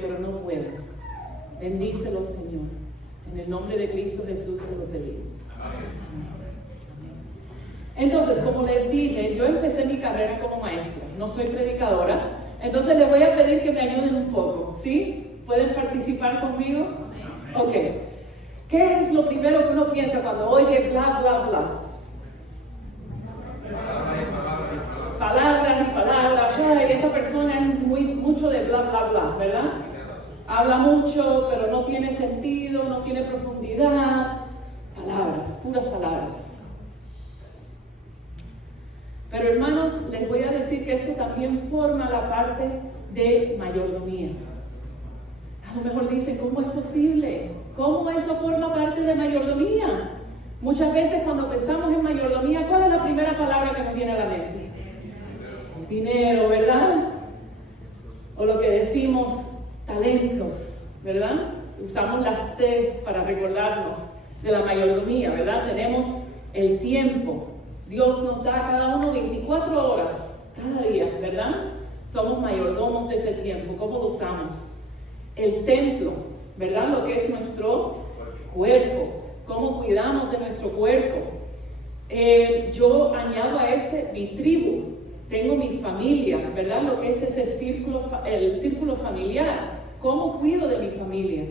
pero no puedo. Bendícelos, Señor. En el nombre de Cristo Jesús te lo pedimos. Amén. Entonces, como les dije, yo empecé mi carrera como maestra. No soy predicadora. Entonces les voy a pedir que me ayuden un poco. ¿Sí? ¿Pueden participar conmigo? Ok. ¿Qué es lo primero que uno piensa cuando oye bla, bla, bla? Palabras y palabras. Ay, esa persona es mucho de bla, bla, bla, ¿verdad? Habla mucho, pero no tiene sentido, no tiene profundidad. Palabras, puras palabras. Pero hermanos, les voy a decir que esto también forma la parte de mayordomía. A lo mejor dicen, ¿cómo es posible? ¿Cómo eso forma parte de mayordomía? Muchas veces cuando pensamos en mayordomía, ¿cuál es la primera palabra que nos viene a la mente? Dinero, ¿verdad? O lo que decimos, talentos, ¿verdad? Usamos las T's para recordarnos de la mayordomía, ¿verdad? Tenemos el tiempo. Dios nos da a cada uno 24 horas, cada día, ¿verdad? Somos mayordomos de ese tiempo. ¿Cómo lo usamos? El templo, ¿verdad? Lo que es nuestro cuerpo. ¿Cómo cuidamos de nuestro cuerpo? Yo añado a mi tribu. Tengo mi familia, ¿verdad? Lo que es ese círculo, el círculo familiar. ¿Cómo cuido de mi familia?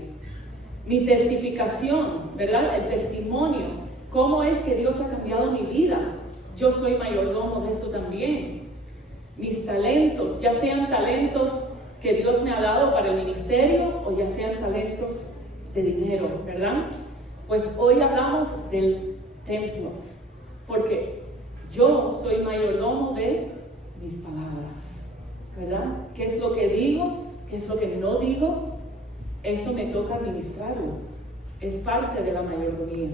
Mi testificación, ¿verdad? El testimonio. ¿Cómo es que Dios ha cambiado mi vida? Yo soy mayordomo de eso también. Mis talentos, ya sean talentos que Dios me ha dado para el ministerio o ya sean talentos de dinero, ¿verdad? Pues hoy hablamos del templo, porque yo soy mayordomo de mis palabras, ¿verdad? ¿Qué es lo que digo? ¿Qué es lo que no digo? Eso me toca administrarlo. Es parte de la mayordomía.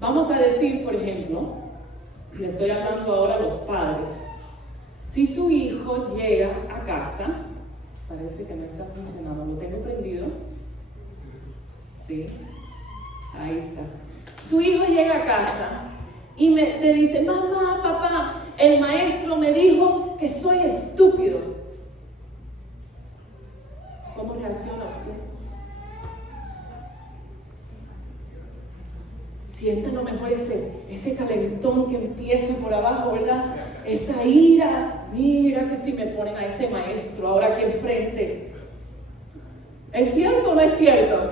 Vamos a decir, por ejemplo, le estoy hablando ahora a los padres. Si su hijo llega a casa, parece que no está funcionando, ¿lo tengo prendido? Sí, ahí está. Su hijo llega a casa y le dice, mamá, papá, el maestro me dijo que soy estúpido. ¿Cómo reacciona usted? Sienta a lo mejor ese calentón que empieza por abajo, ¿verdad? Esa ira. Mira que si me ponen a ese maestro ahora aquí enfrente. ¿Es cierto o no es cierto?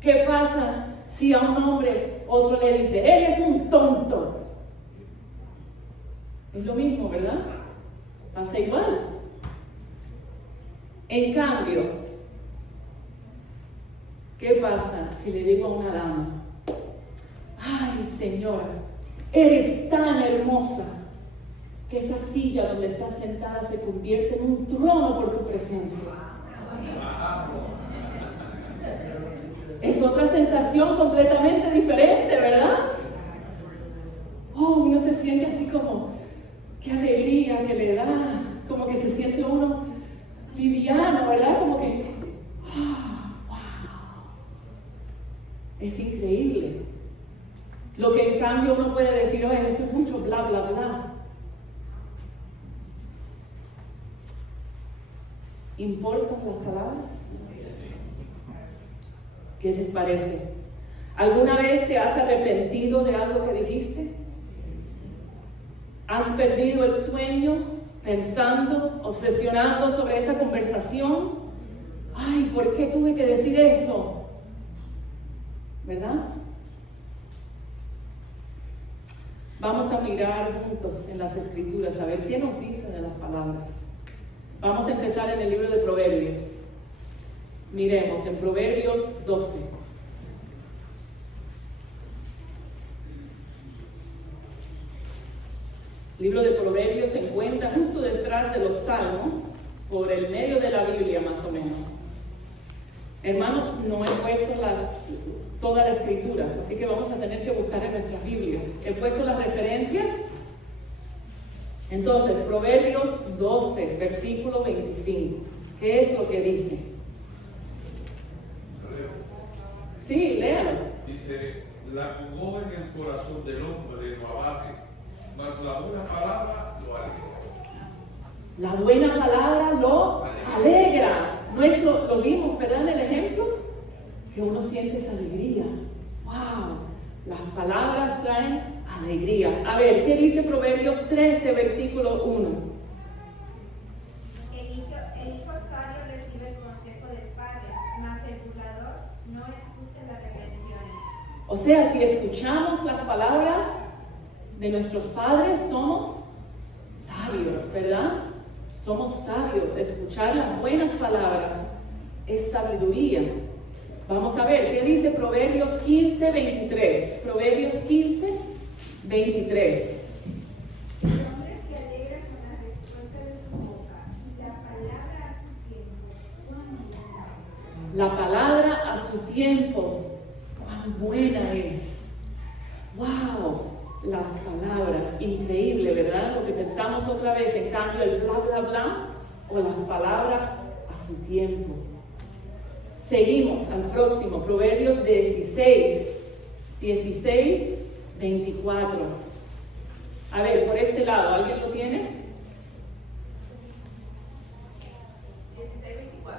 ¿Qué pasa si a un hombre otro le dice, eres un tonto? Es lo mismo, ¿verdad? Pasa igual. En cambio, ¿qué pasa si le digo a una dama, ay señora, eres tan hermosa que esa silla donde estás sentada se convierte en un trono por tu presencia? Es otra sensación completamente diferente, ¿verdad? Oh, uno se siente así como, qué alegría que le da, como que se siente uno liviano, ¿verdad? Como que, wow. Es increíble. Lo que en cambio uno puede decir, oye, eso es mucho bla, bla, bla. ¿Importan las palabras? ¿Qué les parece? ¿Alguna vez te has arrepentido de algo que dijiste? ¿Has perdido el sueño pensando, obsesionando sobre esa conversación? Ay, ¿por qué tuve que decir eso? ¿Verdad? Vamos a mirar juntos en las Escrituras, a ver qué nos dicen de las palabras. Vamos a empezar en el libro de Proverbios. Miremos en Proverbios 12. El libro de Proverbios se encuentra justo detrás de los Salmos, por el medio de la Biblia más o menos. Hermanos, no he puesto todas las escrituras, así que vamos a tener que buscar en nuestras Biblias. He puesto las referencias. Entonces, Proverbios 12, versículo 25. ¿Qué es lo que dice? Sí, léalo. Dice, la congoja en el corazón del hombre lo abate, mas la buena palabra lo alegra. La buena palabra lo alegra. No es lo vimos, ¿verdad? En el ejemplo, que uno siente esa alegría. ¡Wow! Las palabras traen alegría. A ver, ¿qué dice Proverbios 13, versículo 1? El hijo sabio recibe el consejo del padre, mas el burlador no escucha las reprensiones. O sea, si escuchamos las palabras de nuestros padres, somos sabios, ¿verdad? Somos sabios. Escuchar las buenas palabras es sabiduría. Vamos a ver, ¿qué dice Proverbios 15, 23? Proverbios 15, 23. El hombre se alegra con la respuesta de su boca, y la palabra a su tiempo. ¡Cuán buena! La palabra a su tiempo, cuán buena es. ¡Wow! Las palabras, increíble, ¿verdad? Lo que pensamos otra vez, en cambio el bla, bla, bla, o las palabras a su tiempo. Seguimos al próximo, Proverbios 16, 24. A ver, por este lado, ¿alguien lo tiene?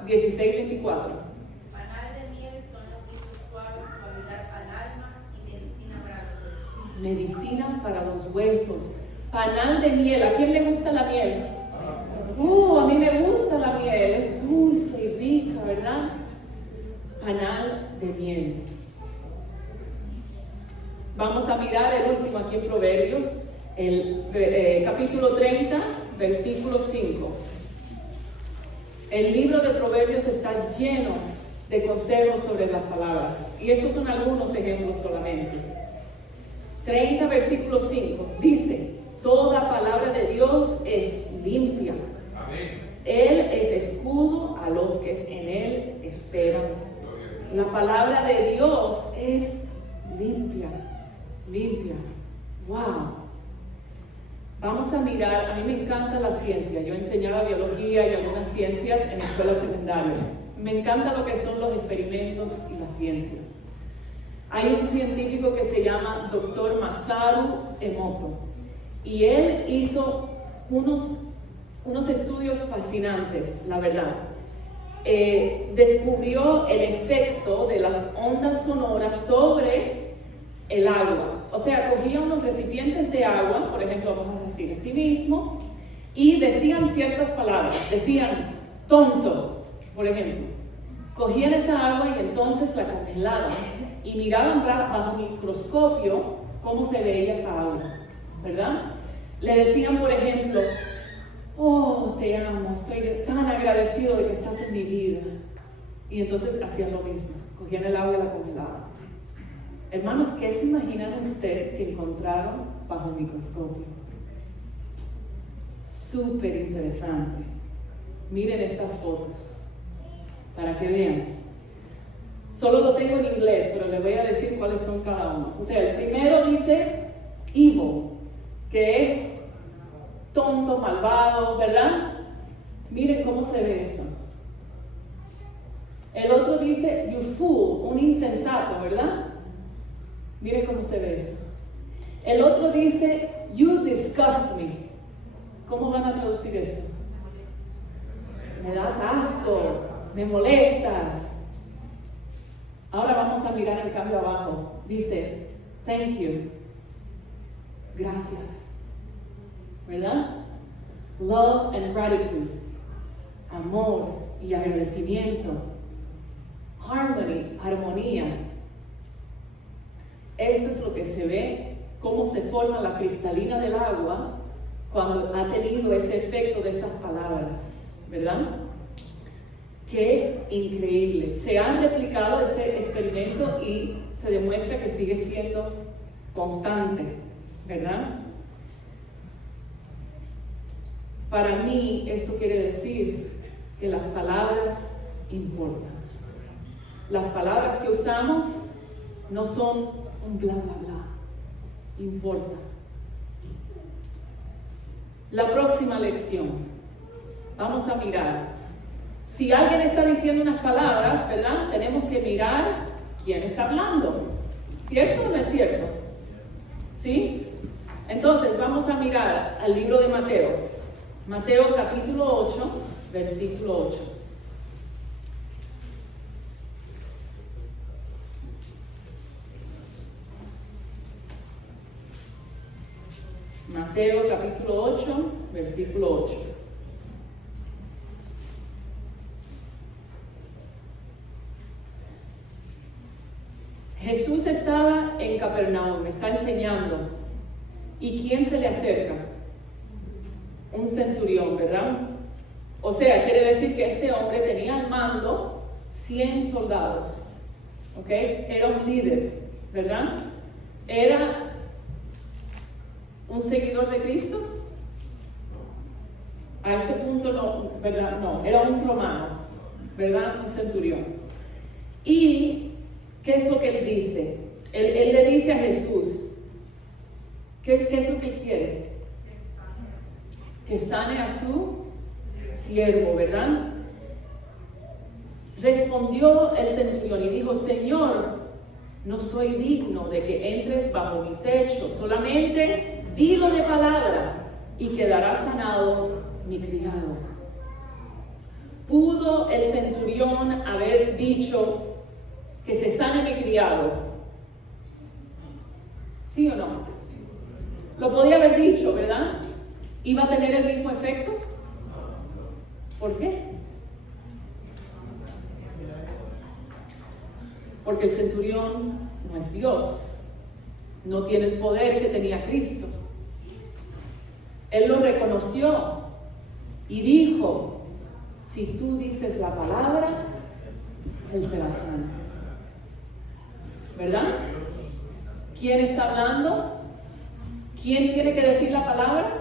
16, 24. Panal de miel son los frutos suaves, suavidad al alma y medicina para los huesos. Medicina para los huesos. Panal de miel. ¿A quién le gusta la miel? A mí me gusta la miel. Es dulce y rica, ¿verdad? Panal de miel. Vamos a mirar el último aquí en Proverbios, el capítulo 30, versículo 5. El libro de Proverbios está lleno de consejos sobre las palabras. Y estos son algunos ejemplos solamente. 30, versículo 5. Dice, toda palabra de Dios es limpia. Amén. Él es escudo a los que en Él esperan. La palabra de Dios es limpia, limpia. ¡Wow! Vamos a mirar, a mí me encanta la ciencia. Yo enseñaba biología y algunas ciencias en escuela secundaria. Me encanta lo que son los experimentos y la ciencia. Hay un científico que se llama Dr. Masaru Emoto y él hizo unos estudios fascinantes, la verdad. Descubrió el efecto de las ondas sonoras sobre el agua. O sea, cogían unos recipientes de agua, por ejemplo, vamos a decir así mismo, y decían ciertas palabras. Decían tonto, por ejemplo. Cogían esa agua y entonces la congelaban y miraban bajo microscopio cómo se veía esa agua, ¿verdad? Le decían, por ejemplo, oh, te amo, estoy tan agradecido de que estás en mi vida. Y entonces hacían lo mismo, cogían el agua y la congelaban. Hermanos, ¿qué se imaginan ustedes que encontraron bajo microscopio? Súper interesante. Miren estas fotos, para que vean. Solo lo tengo en inglés, pero les voy a decir cuáles son cada uno. O sea, el primero dice evil, que es tonto, malvado, ¿verdad? Miren cómo se ve eso. El otro dice you fool, un insensato, ¿verdad? Miren cómo se ve eso. El otro dice you disgust me. ¿Cómo van a traducir eso? Me das asco, me molestas. Ahora vamos a mirar el cambio abajo. Dice thank you, gracias, ¿verdad? Love and gratitude, amor y agradecimiento. Harmony, armonía. Esto es lo que se ve, cómo se forma la cristalina del agua cuando ha tenido ese efecto de esas palabras, ¿verdad? Qué increíble. Se han replicado este experimento y se demuestra que sigue siendo constante, ¿verdad? Para mí esto quiere decir que las palabras importan. Las palabras que usamos no son un bla bla bla, importa. La próxima lección, vamos a mirar. Si alguien está diciendo unas palabras, ¿verdad? Tenemos que mirar quién está hablando. ¿Cierto o no es cierto? ¿Sí? Entonces vamos a mirar al libro de Mateo. Mateo capítulo 8, versículo 8. Mateo capítulo 8, versículo 8. Jesús estaba en Capernaum, está enseñando. ¿Y quién se le acerca? Un centurión, ¿verdad? O sea, quiere decir que este hombre tenía al mando 100 soldados. ¿Ok? Era un líder, ¿verdad? Era un seguidor de Cristo. A este punto no, ¿verdad? No, era un romano, ¿verdad? Un centurión. ¿Y qué es lo que él dice? Él le dice a Jesús, ¿qué es lo que él quiere? Que sane a su siervo, ¿verdad? Respondió el centurión y dijo, Señor, no soy digno de que entres bajo mi techo, solamente dilo de palabra y quedará sanado mi criado. ¿Pudo el centurión haber dicho que se sane mi criado? ¿Sí o no? Lo podía haber dicho, ¿verdad? ¿Iba a tener el mismo efecto? ¿Por qué? Porque el centurión no es Dios, no tiene el poder que tenía Cristo. Él lo reconoció y dijo, si tú dices la palabra, él será sano. ¿Verdad? ¿Quién está hablando? ¿Quién tiene que decir la palabra?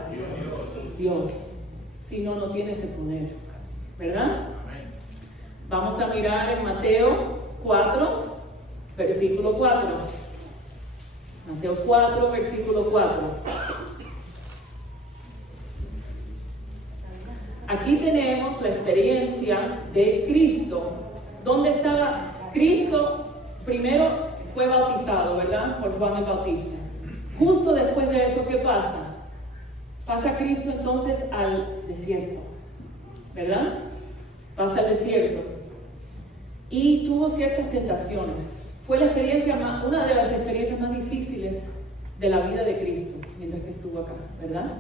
Dios. Si no, no tiene ese poder. ¿Verdad? Vamos a mirar en Mateo 4, versículo 4. Mateo 4, versículo 4. Aquí tenemos la experiencia de Cristo. ¿Dónde estaba Cristo? Primero fue bautizado, ¿verdad? Por Juan el Bautista. Justo después de eso, ¿qué pasa? Pasa Cristo entonces al desierto, ¿verdad? Pasa al desierto. Y tuvo ciertas tentaciones. Fue la experiencia una de las experiencias más difíciles de la vida de Cristo, mientras que estuvo acá, ¿verdad?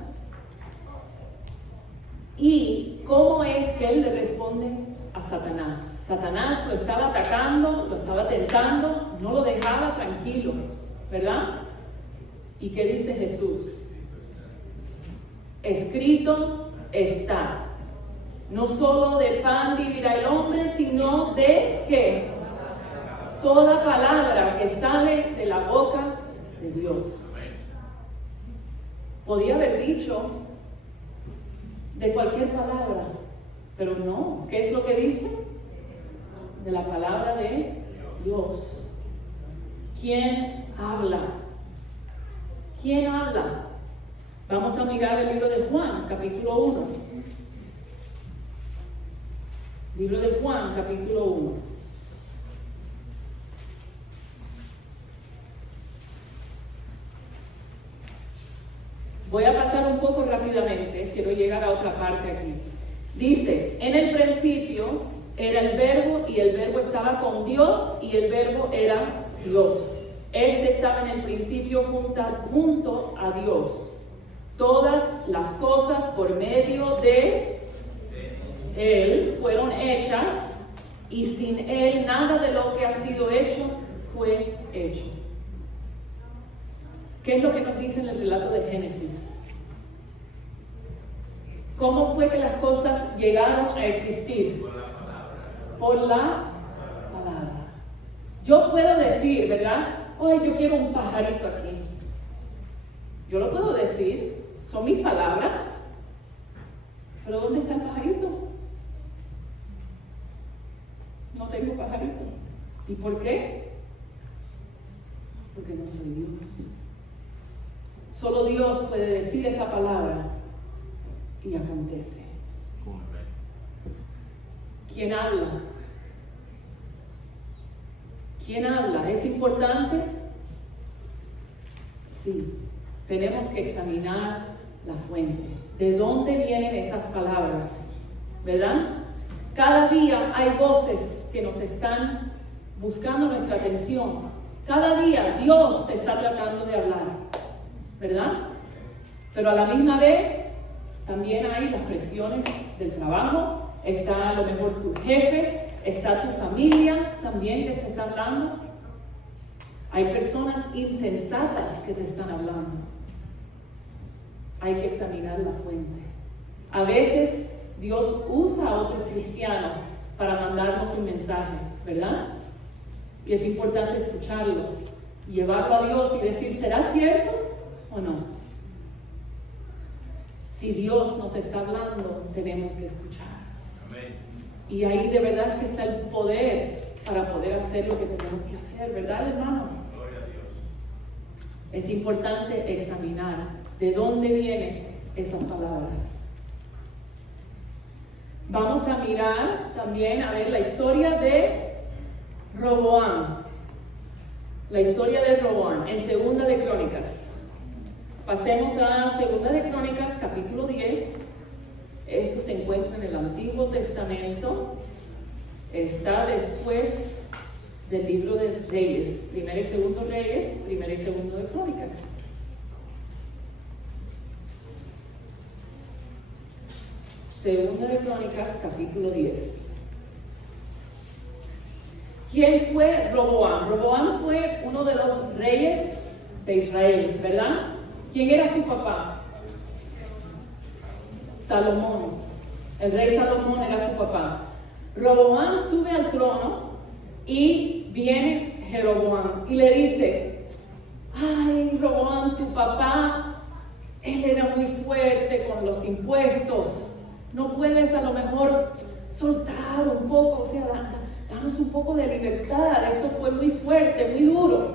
¿Y cómo es que él le responde a Satanás? Satanás lo estaba atacando, lo estaba tentando, no lo dejaba tranquilo, ¿verdad? ¿Y qué dice Jesús? Escrito está. No solo de pan vivirá el hombre, sino de ¿qué? Toda palabra que sale de la boca de Dios. Podía haber dicho de cualquier palabra, pero no. ¿Qué es lo que dice? De la palabra de Dios. ¿Quién habla? ¿Quién habla? Vamos a mirar el libro de Juan, capítulo 1. Libro de Juan, capítulo 1. Voy a pasar un poco rápidamente, quiero llegar a otra parte aquí. Dice, en el principio era el verbo y el verbo estaba con Dios y el verbo era Dios. Este estaba en el principio junto a Dios. Todas las cosas por medio de Él fueron hechas y sin Él nada de lo que ha sido hecho fue hecho. ¿Qué es lo que nos dice en el relato de Génesis? ¿Cómo fue que las cosas llegaron a existir? Por la palabra. Yo puedo decir, ¿verdad? Ay, yo quiero un pajarito aquí. Yo lo puedo decir, son mis palabras. Pero ¿dónde está el pajarito? No tengo pajarito. ¿Y por qué? Porque no soy Dios. Solo Dios puede decir esa palabra y acontece. ¿Quién habla? ¿Quién habla? ¿Es importante? Sí. Tenemos que examinar la fuente. ¿De dónde vienen esas palabras? ¿Verdad? Cada día hay voces que nos están buscando nuestra atención. Cada día Dios te está tratando de hablar, ¿verdad? Pero a la misma vez también hay las presiones del trabajo, está a lo mejor tu jefe, está tu familia también que te está hablando. Hay personas insensatas que te están hablando. Hay que examinar la fuente. A veces Dios usa a otros cristianos para mandarnos un mensaje, ¿verdad? Y es importante escucharlo, llevarlo a Dios y decir, ¿será cierto o no? Si Dios nos está hablando, tenemos que escuchar. Amén. Y ahí de verdad que está el poder para poder hacer lo que tenemos que hacer, ¿verdad, hermanos? Gloria a Dios. Es importante examinar de dónde vienen esas palabras. Vamos a mirar también, a ver la historia de Roboam. La historia de Roboam en Segunda de Crónicas. Pasemos a Segunda de Crónicas, capítulo 10. Esto se encuentra en el Antiguo Testamento. Está después del libro de Reyes. Primero y Segundo Reyes, Primero y Segundo de Crónicas. Segunda de Crónicas, capítulo 10. ¿Quién fue Roboam? Roboam fue uno de los reyes de Israel, ¿verdad? ¿Quién era su papá? Salomón. El rey Salomón era su papá. Roboam sube al trono y viene Jeroboam y le dice, ay, Roboam, tu papá, él era muy fuerte con los impuestos. No puedes a lo mejor soltar un poco, o sea, danos un poco de libertad. Esto fue muy fuerte, muy duro.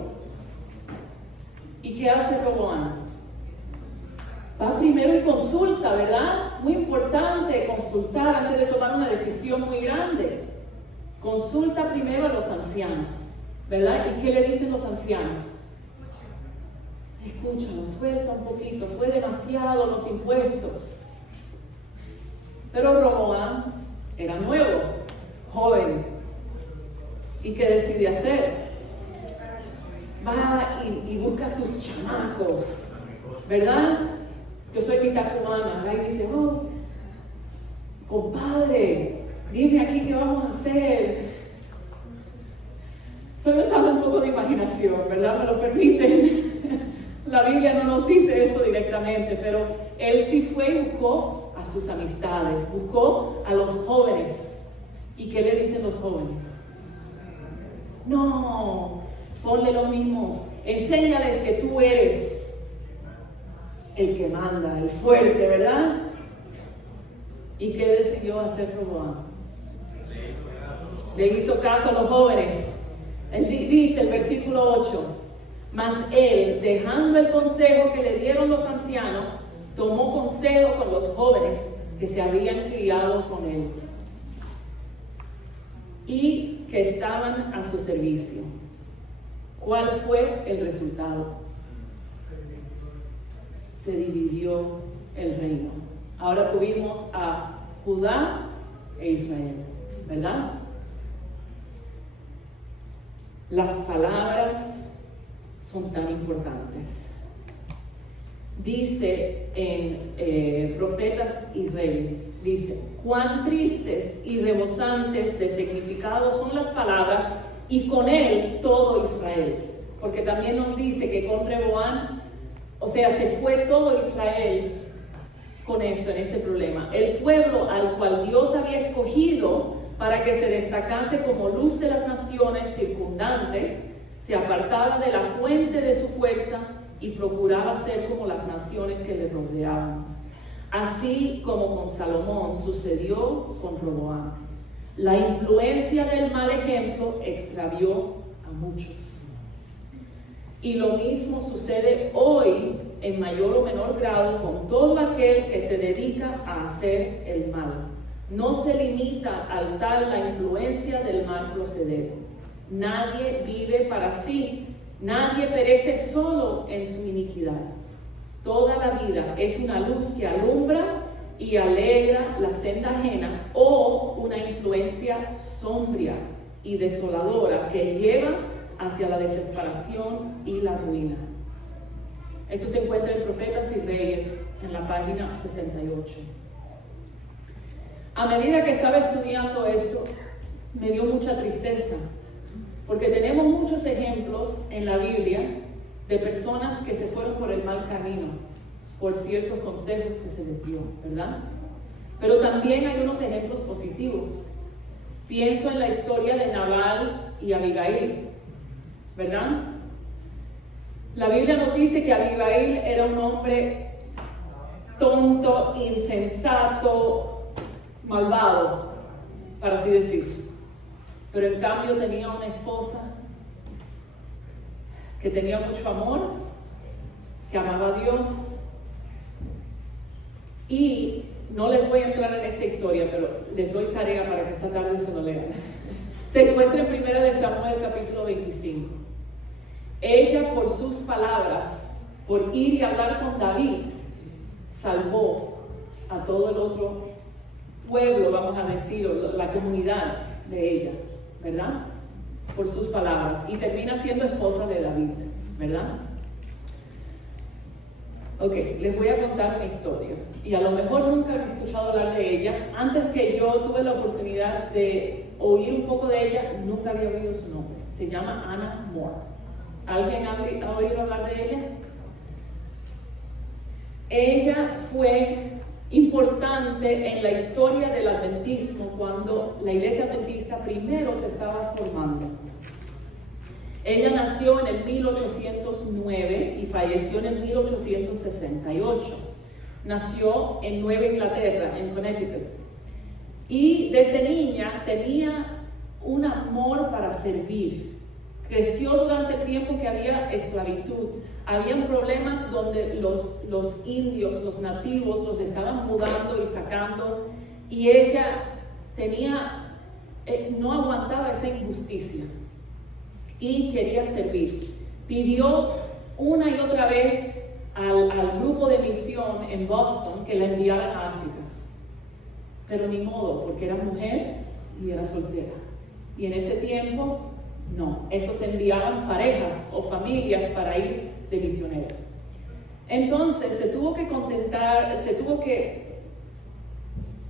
¿Y qué hace Roboam? Va primero y consulta, ¿verdad? Muy importante consultar antes de tomar una decisión muy grande. Consulta primero a los ancianos, ¿verdad? ¿Y qué le dicen los ancianos? Escúchalo, suelta un poquito, fue demasiado los impuestos. Pero Roboam era nuevo, joven. ¿Y qué decide hacer? Va y busca a sus chamacos, ¿verdad? Yo soy mitad cubana, y dice, oh, compadre, dime aquí qué vamos a hacer. Estoy usando un poco de imaginación, ¿verdad? ¿Me lo permiten? La Biblia no nos dice eso directamente, pero él sí fue y buscó a sus amistades, buscó a los jóvenes. ¿Y qué le dicen los jóvenes? No, ponle los mismos, enséñales que tú eres el que manda, el fuerte, ¿verdad? ¿Y qué decidió hacer Roboam? Le hizo caso a los jóvenes. Él dice el versículo 8, mas él, dejando el consejo que le dieron los ancianos, tomó consejo con los jóvenes que se habían criado con él y que estaban a su servicio. ¿Cuál fue el resultado? Se dividió el reino. Ahora tuvimos a Judá e Israel, ¿verdad? Las palabras son tan importantes. Dice en Profetas y Reyes, dice, cuán tristes y rebosantes de significado son las palabras, y con él todo Israel. Porque también nos dice que con Roboam, o sea, se fue todo Israel con esto, en este problema. El pueblo al cual Dios había escogido para que se destacase como luz de las naciones circundantes, se apartaba de la fuente de su fuerza y procuraba ser como las naciones que le rodeaban. Así como con Salomón sucedió con Roboam. La influencia del mal ejemplo extravió a muchos. Y lo mismo sucede hoy en mayor o menor grado con todo aquel que se dedica a hacer el mal. No se limita al tal la influencia del mal proceder. Nadie vive para sí. Nadie perece solo en su iniquidad. toda la vida es una luz que alumbra y alegra la senda ajena, o una influencia sombría y desoladora que lleva hacia la desesperación y la ruina. Eso se encuentra en Profetas y Reyes, en la página 68. A medida que estaba estudiando esto, me dio mucha tristeza, porque tenemos muchos ejemplos en la Biblia de personas que se fueron por el mal camino, por ciertos consejos que se les dio, ¿verdad? Pero también hay unos ejemplos positivos. Pienso en la historia de Nabal y Abigail, ¿verdad? La Biblia nos dice que Abigail era un hombre tonto, insensato, malvado, para así decir. Pero en cambio tenía una esposa que tenía mucho amor, que amaba a Dios. Y no les voy a entrar en esta historia, pero les doy tarea para que esta tarde se lo lean. Se encuentra en 1 Samuel capítulo 25. Ella, por sus palabras, por ir y hablar con David, salvó a todo el otro pueblo, vamos a decir, o la comunidad de ella, ¿verdad? Por sus palabras. Y termina siendo esposa de David, ¿verdad? Ok, les voy a contar una historia. Y a lo mejor nunca han escuchado hablar de ella. Antes que yo tuve la oportunidad de oír un poco de ella, nunca había oído su nombre. Se llama Anna Moore. ¿Alguien ha oído hablar de ella? Ella fue importante en la historia del adventismo cuando la iglesia adventista primero se estaba formando. Ella nació en el 1809 y falleció en el 1868. Nació en Nueva Inglaterra, en Connecticut. Y desde niña tenía un amor para servir. Creció durante el tiempo que había esclavitud. Habían problemas donde los indios, los nativos, los estaban mudando y sacando. Y ella no aguantaba esa injusticia. Y quería servir. Pidió una y otra vez al grupo de misión en Boston que la enviaran a África. Pero ni modo, porque era mujer y era soltera. Y en ese tiempo, no. Esos enviaban parejas o familias para ir de misioneros. Entonces se tuvo que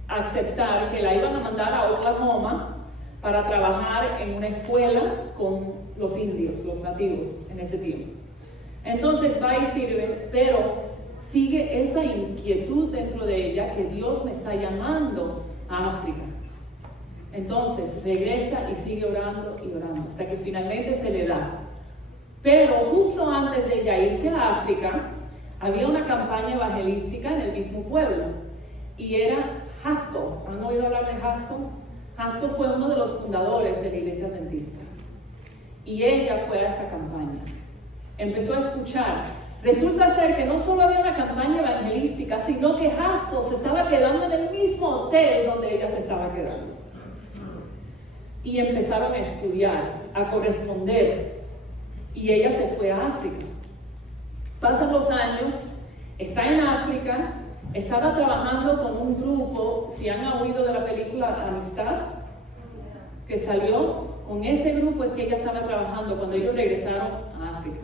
aceptar que la iban a mandar a Oklahoma para trabajar en una escuela con los indios, los nativos en ese tiempo. Entonces va y sirve, pero sigue esa inquietud dentro de ella que Dios me está llamando a África. Entonces regresa y sigue orando y orando hasta que finalmente se le da. Pero justo antes de ella irse a África, había una campaña evangelística en el mismo pueblo y era Haskell. ¿Han oído hablar de Haskell? Haskell fue uno de los fundadores de la iglesia adventista y ella fue a esa campaña. Empezó a escuchar. Resulta ser que no solo había una campaña evangelística, sino que Haskell se estaba quedando en el mismo hotel donde ella se estaba quedando. Y empezaron a estudiar, a corresponder, y ella se fue a África. Pasan los años, está en África, estaba trabajando con un grupo. Si han oído de la película Amistad, que salió, con ese grupo es que ella estaba trabajando cuando ellos regresaron a África.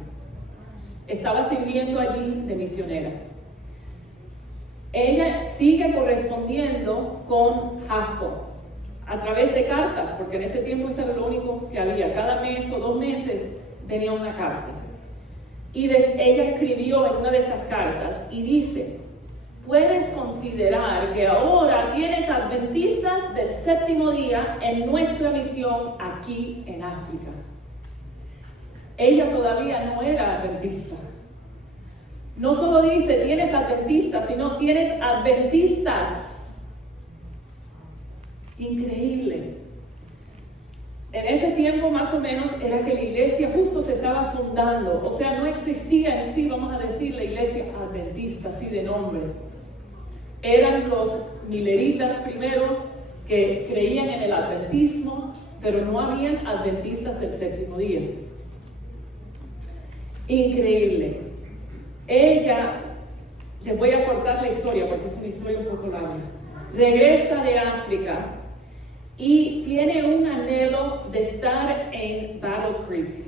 Estaba sirviendo allí de misionera. Ella sigue correspondiendo con Haskell a través de cartas, porque en ese tiempo eso era lo único que había. Cada mes o 2 meses venía una carta. Y ella escribió en una de esas cartas y dice: puedes considerar que ahora tienes adventistas del 7º día en nuestra misión aquí en África. Ella todavía no era adventista. No solo dice tienes adventistas, sino tienes adventistas. Increíble. En ese tiempo más o menos era que la iglesia justo se estaba fundando. O sea, no existía en sí, vamos a decir, la iglesia adventista, así de nombre. Eran los mileritas primero que creían en el adventismo, pero no habían adventistas del 7º día. Increíble. Ella Les voy a cortar la historia porque es una historia un poco larga. Regresa de África y tiene un anhelo de estar en Battle Creek,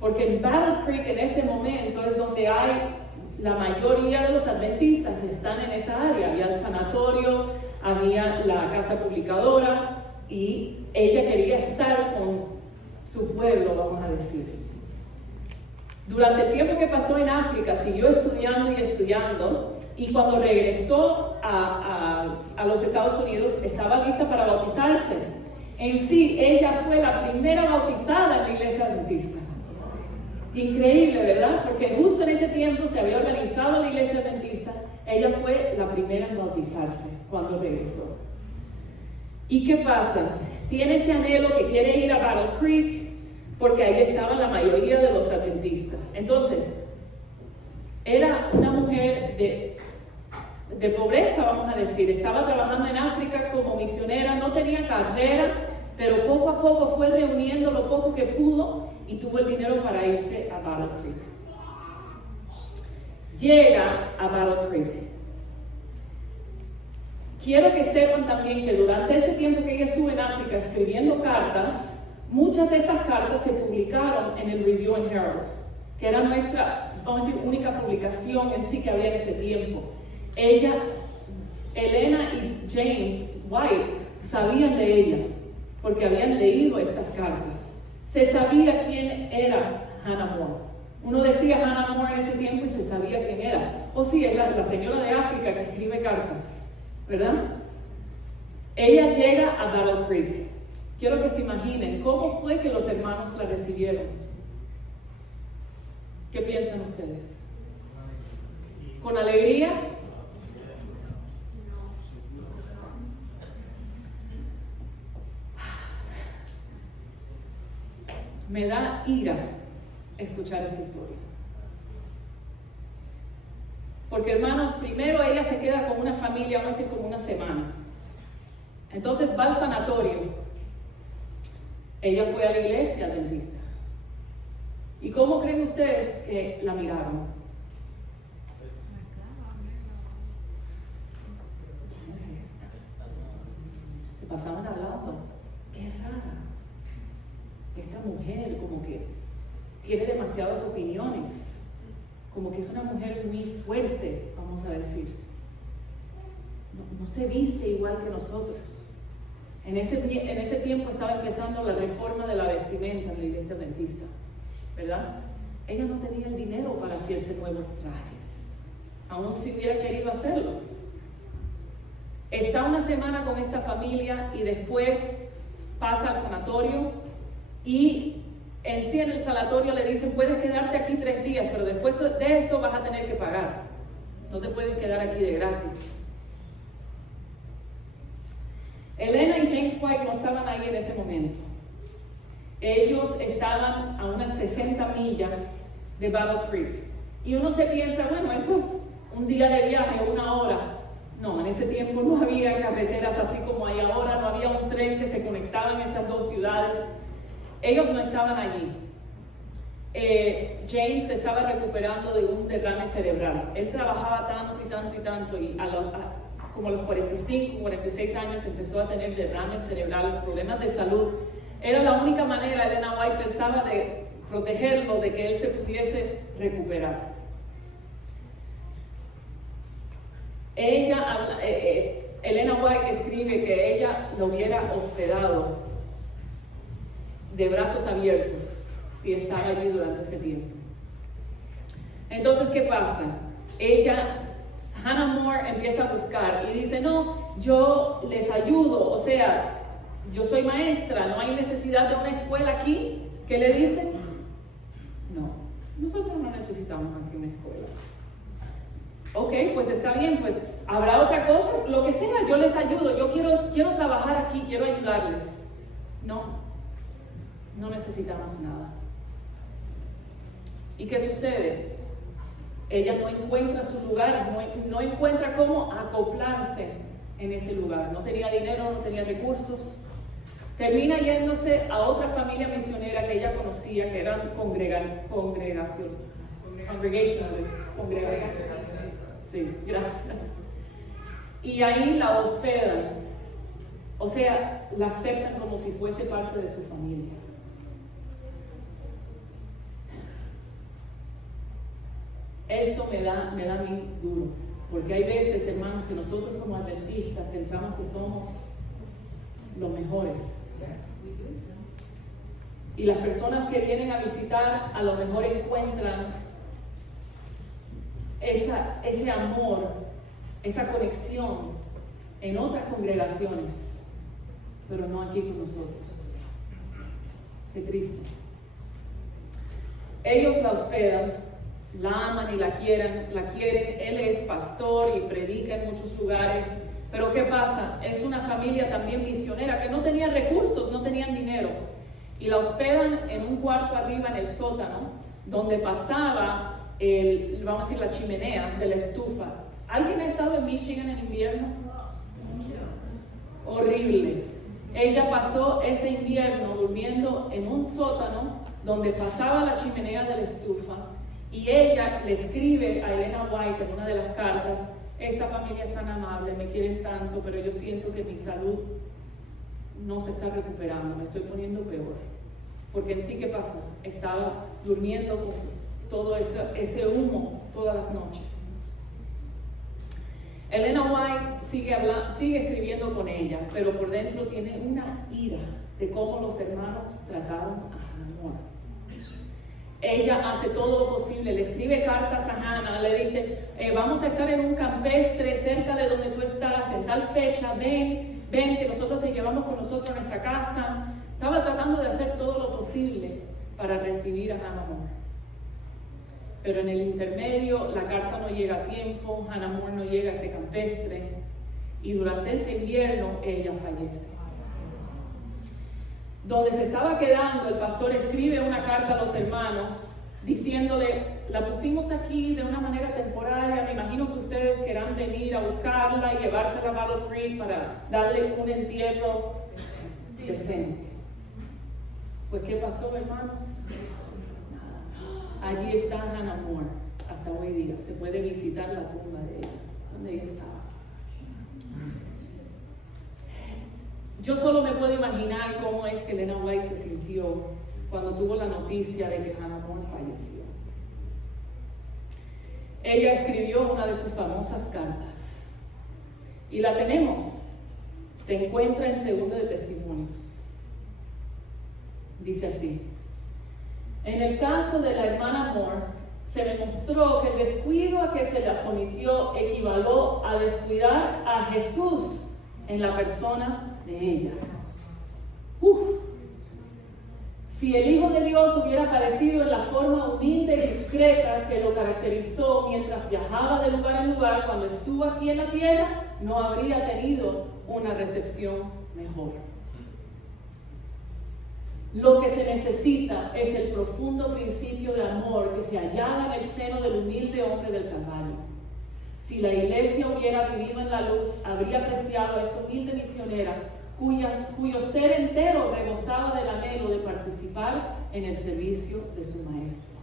porque en Battle Creek en ese momento es donde hay la mayoría de los adventistas, están en esa área. Había el sanatorio, había la casa publicadora y ella quería estar con su pueblo, vamos a decir. Durante el tiempo que pasó en África siguió estudiando y estudiando, y cuando regresó a los Estados Unidos estaba lista para bautizarse. En sí, ella fue la primera bautizada en la iglesia adventista. Increíble, ¿verdad? Porque justo en ese tiempo se había organizado la iglesia adventista. Ella fue la primera en bautizarse cuando regresó. ¿Y qué pasa? Tiene ese anhelo que quiere ir a Battle Creek porque ahí estaban la mayoría de los adventistas. Entonces, era una mujer de pobreza, vamos a decir. Estaba trabajando en África como misionera, no tenía carrera, pero poco a poco fue reuniendo lo poco que pudo y tuvo el dinero para irse a Battle Creek. Llega a Battle Creek. Quiero que sepan también que durante ese tiempo que ella estuvo en África escribiendo cartas, muchas de esas cartas se publicaron en el Review and Herald, que era nuestra, vamos a decir, única publicación en sí que había en ese tiempo. Ella, Elena y James White sabían de ella, porque habían leído estas cartas. Se sabía quién era Hannah More. Uno decía Hannah More en ese tiempo y se sabía quién era. O sí, es la señora de África que escribe cartas, ¿verdad? Ella llega a Battle Creek. Quiero que se imaginen cómo fue que los hermanos la recibieron. ¿Qué piensan ustedes? ¿Con alegría? Me da ira escuchar esta historia. Porque hermanos, primero ella se queda con una familia, vamos a decir como una semana. Entonces va al sanatorio. Ella fue a la iglesia adventista. ¿Y cómo creen ustedes que la miraron? ¿Quién es esta? Se pasaban hablando. Qué rara. Esta mujer como que tiene demasiadas opiniones, como que es una mujer muy fuerte, vamos a decir. No se viste igual que nosotros. En ese tiempo estaba empezando la reforma de la vestimenta en la iglesia adventista, ¿verdad? Ella no tenía el dinero para hacerse nuevos trajes, aun si hubiera querido hacerlo. Está una semana con esta familia y después pasa al sanatorio. Y en sí en el sanatorio le dicen, puedes quedarte aquí 3 días, pero después de eso vas a tener que pagar. No te puedes quedar aquí de gratis. Elena y James White no estaban ahí en ese momento. Ellos estaban a unas 60 millas de Battle Creek. Y uno se piensa, bueno, eso es un día de viaje, 1 hora. No, en ese tiempo no había carreteras así como hay ahora, no había un tren que se conectaba en esas 2 ciudades. Ellos no estaban allí. James se estaba recuperando de un derrame cerebral. Él trabajaba tanto y tanto y tanto y como a los 45, 46 años empezó a tener derrames cerebrales, problemas de salud. Era la única manera, Elena White pensaba, de protegerlo, de que él se pudiese recuperar. Elena White escribe que ella lo hubiera hospedado de brazos abiertos si estaba allí durante ese tiempo. Entonces, ¿qué pasa? Hannah More empieza a buscar y dice, no, yo les ayudo, o sea, yo soy maestra, no hay necesidad de una escuela aquí. ¿Qué le dicen? No, nosotros no necesitamos aquí una escuela. Ok, pues está bien, pues habrá otra cosa, lo que sea, yo les ayudo, yo quiero trabajar aquí, quiero ayudarles. No necesitamos nada. ¿Y qué sucede? Ella no encuentra su lugar, no encuentra cómo acoplarse en ese lugar. No tenía dinero, no tenía recursos. Termina yéndose a otra familia misionera que ella conocía, que eran congregacionalistas. Sí. Sí, gracias. Y ahí la hospedan. O sea, la aceptan como si fuese parte de su familia. Esto me da a mí duro, porque hay veces, hermanos, que nosotros como adventistas pensamos que somos los mejores. Y las personas que vienen a visitar a lo mejor encuentran ese amor, esa conexión en otras congregaciones, pero no aquí con nosotros. Qué triste. Ellos la hospedan, la aman y la quieren. Él es pastor y predica en muchos lugares. Pero ¿qué pasa? Es una familia también misionera que no tenía recursos, no tenían dinero. Y la hospedan en un cuarto arriba en el sótano, donde pasaba vamos a decir, la chimenea de la estufa. ¿Alguien ha estado en Michigan en invierno? Horrible. Ella pasó ese invierno durmiendo en un sótano donde pasaba la chimenea de la estufa. Y ella le escribe a Elena White en una de las cartas: esta familia es tan amable, me quieren tanto, pero yo siento que mi salud no se está recuperando, me estoy poniendo peor. Porque en sí, ¿qué pasa? Estaba durmiendo con todo ese humo todas las noches. Elena White sigue escribiendo con ella, pero por dentro tiene una ira de cómo los hermanos trataron a Hannah More. Ella hace todo lo posible, le escribe cartas a Hannah, le dice: vamos a estar en un campestre cerca de donde tú estás, en tal fecha, ven, que nosotros te llevamos con nosotros a nuestra casa. Estaba tratando de hacer todo lo posible para recibir a Hannah More. Pero en el intermedio, la carta no llega a tiempo, Hannah More no llega a ese campestre, y durante ese invierno ella fallece. Donde se estaba quedando, el pastor escribe una carta a los hermanos diciéndole: la pusimos aquí de una manera temporaria, me imagino que ustedes querrán venir a buscarla y llevársela a Battle Creek para darle un entierro decente. Pues ¿qué pasó, hermanos? Nada. Allí está Hannah More hasta hoy día. Se puede visitar la tumba de ella, donde ella estaba. Yo solo me puedo imaginar cómo es que Elena White se sintió cuando tuvo la noticia de que Hannah More falleció. Ella escribió una de sus famosas cartas y la tenemos. Se encuentra en Segundo de Testimonios. Dice así: en el caso de la hermana More, se demostró que el descuido a que se la sometió equivaló a descuidar a Jesús en la persona de ella. Si el Hijo de Dios hubiera aparecido en la forma humilde y discreta que lo caracterizó mientras viajaba de lugar en lugar cuando estuvo aquí en la tierra, no habría tenido una recepción mejor. Lo que se necesita es el profundo principio de amor que se hallaba en el seno del humilde hombre del Calvario. Si la iglesia hubiera vivido en la luz, habría apreciado a esta humilde misionera cuyo ser entero rebosaba del anhelo de participar en el servicio de su maestro.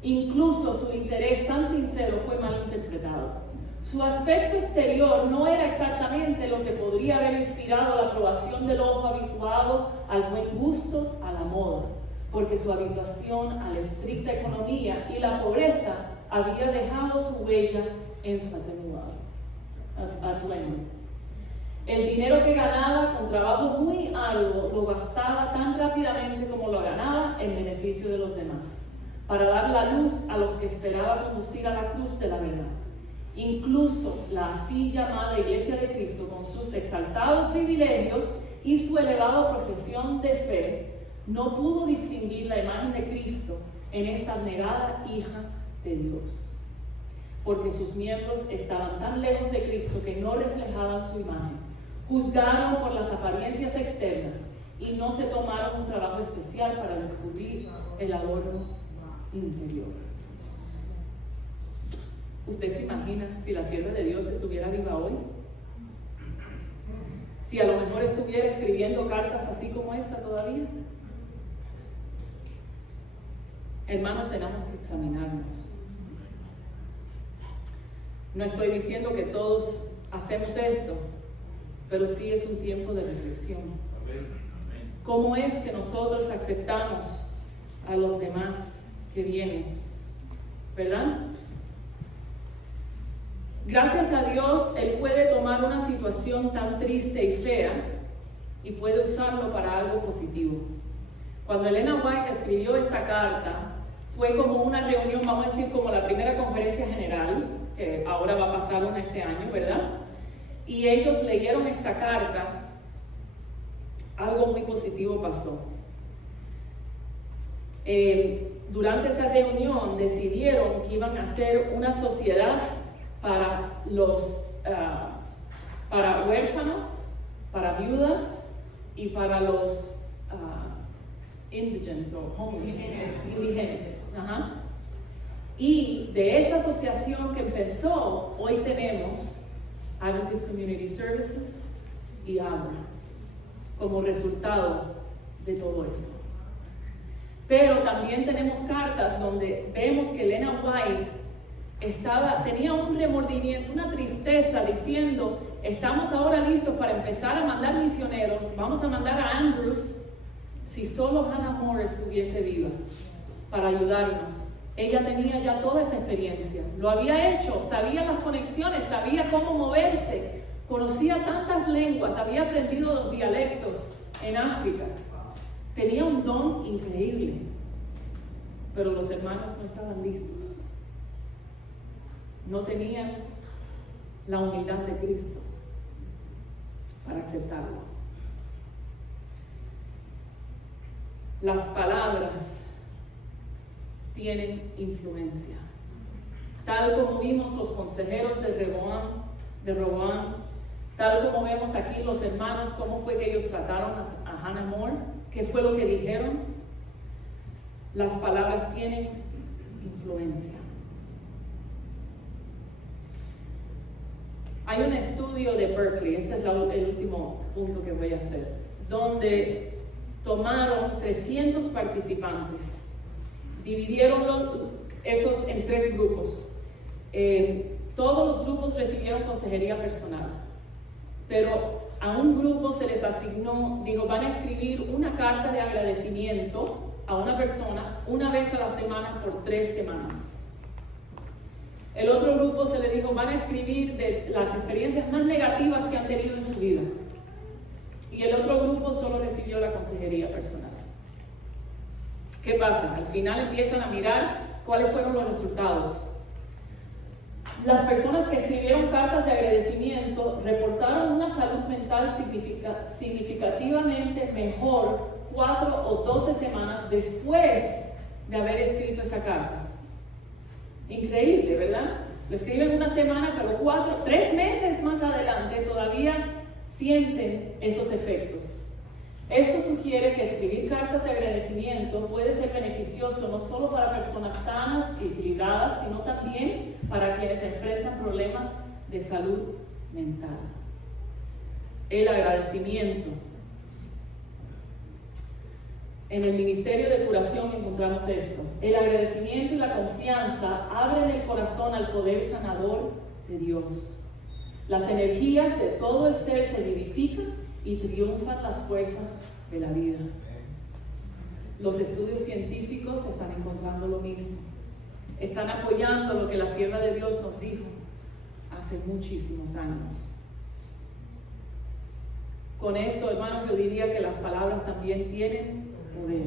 Incluso su interés tan sincero fue mal interpretado. Su aspecto exterior no era exactamente lo que podría haber inspirado la aprobación del ojo habituado al buen gusto, a la moda, porque su habituación a la estricta economía y la pobreza había dejado su huella en su atuendo. El dinero que ganaba con trabajo muy arduo lo gastaba tan rápidamente como lo ganaba en beneficio de los demás, para dar la luz a los que esperaba conducir a la cruz de la verdad. Incluso la así llamada Iglesia de Cristo, con sus exaltados privilegios y su elevada profesión de fe, no pudo distinguir la imagen de Cristo en esta abnegada hija de Dios, porque sus miembros estaban tan lejos de Cristo que no reflejaban su imagen. Juzgaron por las apariencias externas y no se tomaron un trabajo especial para descubrir el adorno interior. ¿Usted se imagina si la sierva de Dios estuviera viva hoy? Si a lo mejor estuviera escribiendo cartas así como esta todavía. Hermanos, tenemos que examinarnos. No estoy diciendo que todos hacemos esto, pero sí es un tiempo de reflexión. ¿Cómo es que nosotros aceptamos a los demás que vienen? ¿Verdad? Gracias a Dios, Él puede tomar una situación tan triste y fea y puede usarlo para algo positivo. Cuando Elena White escribió esta carta, fue como una reunión, vamos a decir, como la primera conferencia general, que ahora va a pasar una este año, ¿verdad? Y ellos leyeron esta carta, algo muy positivo pasó. Durante esa reunión decidieron que iban a hacer una sociedad para para huérfanos, para viudas y para los indigentes o homeless, indigentes. Ajá. Y de esa asociación que empezó, hoy tenemos Adventist Community Services y ABRA como resultado de todo eso. Pero también tenemos cartas donde vemos que Elena White tenía un remordimiento, una tristeza, diciendo: estamos ahora listos para empezar a mandar misioneros, vamos a mandar a Andrews, si solo Hannah More estuviese viva para ayudarnos. Ella tenía ya toda esa experiencia, lo había hecho, sabía las conexiones, sabía cómo moverse, conocía tantas lenguas, había aprendido los dialectos en África, tenía un don increíble, pero los hermanos no estaban listos, no tenían la humildad de Cristo para aceptarlo. Las palabras tienen influencia. Tal como vimos los consejeros de Roboam, tal como vemos aquí los hermanos, cómo fue que ellos trataron a Hannah More, qué fue lo que dijeron. Las palabras tienen influencia. Hay un estudio de Berkeley, este es el último punto que voy a hacer, donde tomaron 300 participantes, dividieron esos en 3 grupos. Todos los grupos recibieron consejería personal, pero a un grupo se les asignó, dijo, van a escribir una carta de agradecimiento a una persona una vez a la semana por 3 semanas. El otro grupo se le dijo, van a escribir de las experiencias más negativas que han tenido en su vida. Y el otro grupo solo recibió la consejería personal. ¿Qué pasa? Al final empiezan a mirar cuáles fueron los resultados. Las personas que escribieron cartas de agradecimiento reportaron una salud mental significativamente mejor 4 o 12 semanas después de haber escrito esa carta. Increíble, ¿verdad? Lo escriben una semana, pero 3 meses más adelante todavía sienten esos efectos. Esto sugiere que escribir cartas de agradecimiento puede ser beneficioso no solo para personas sanas y equilibradas, sino también para quienes enfrentan problemas de salud mental. El agradecimiento. En el Ministerio de Curación encontramos esto. El agradecimiento y la confianza abren el corazón al poder sanador de Dios. Las energías de todo el ser se vivifican y triunfan las fuerzas de la vida. Los estudios científicos están encontrando lo mismo. Están apoyando lo que la sierva de Dios nos dijo hace muchísimos años. Con esto, hermanos, yo diría que las palabras también tienen poder.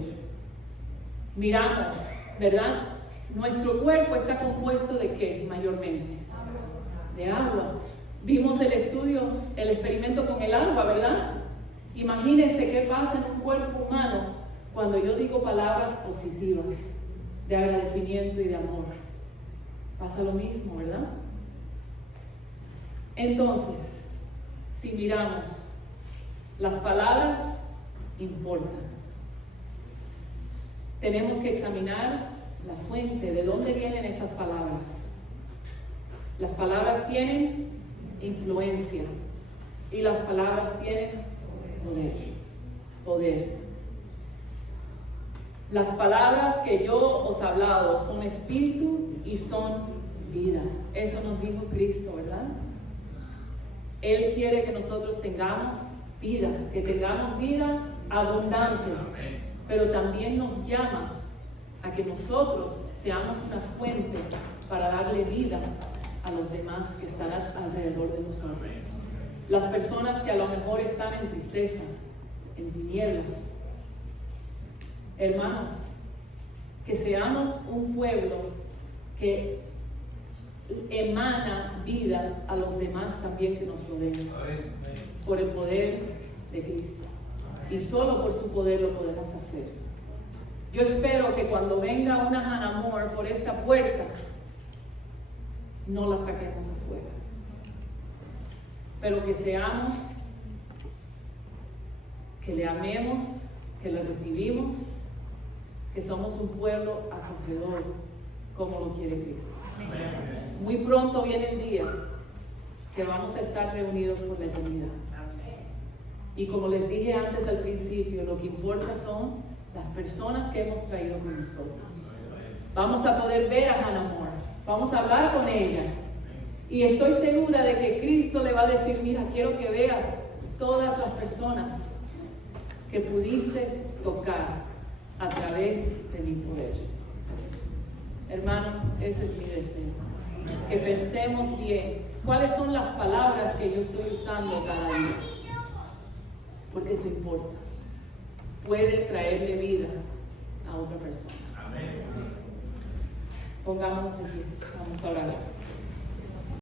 Miramos, ¿verdad? Nuestro cuerpo está compuesto ¿de qué mayormente? De agua. Vimos el experimento con el agua, ¿verdad? Imagínense qué pasa en un cuerpo humano cuando yo digo palabras positivas, de agradecimiento y de amor. Pasa lo mismo, ¿verdad? Entonces, si miramos, las palabras importan. Tenemos que examinar la fuente, de dónde vienen esas palabras. Las palabras tienen influencia y las palabras tienen poder. Las palabras que yo os he hablado son espíritu y son vida. Eso nos dijo Cristo, ¿verdad? Él quiere que nosotros tengamos vida, que tengamos vida abundante, pero también nos llama a que nosotros seamos una fuente para darle vida a los demás que están alrededor de nosotros. Las personas que a lo mejor están en tristeza, en tinieblas. Hermanos, que seamos un pueblo que emana vida a los demás también que nos rodean, por el poder de Cristo. Y solo por su poder lo podemos hacer. Yo espero que cuando venga una Hannah More por esta puerta, no la saquemos afuera, pero que seamos, que le amemos, que le recibimos, que somos un pueblo acogedor, como lo quiere Cristo. Muy pronto viene el día que vamos a estar reunidos por la eternidad. Y como les dije antes al principio, lo que importa son las personas que hemos traído con nosotros. Vamos a poder ver a Hannah More, vamos a hablar con ella. Y estoy segura de que Cristo le va a decir, mira, quiero que veas todas las personas que pudiste tocar a través de mi poder. Hermanos, ese es mi deseo. Que pensemos bien cuáles son las palabras que yo estoy usando cada día. Porque eso importa. Puede traerle vida a otra persona. Pongámonos en pie. Vamos a orar.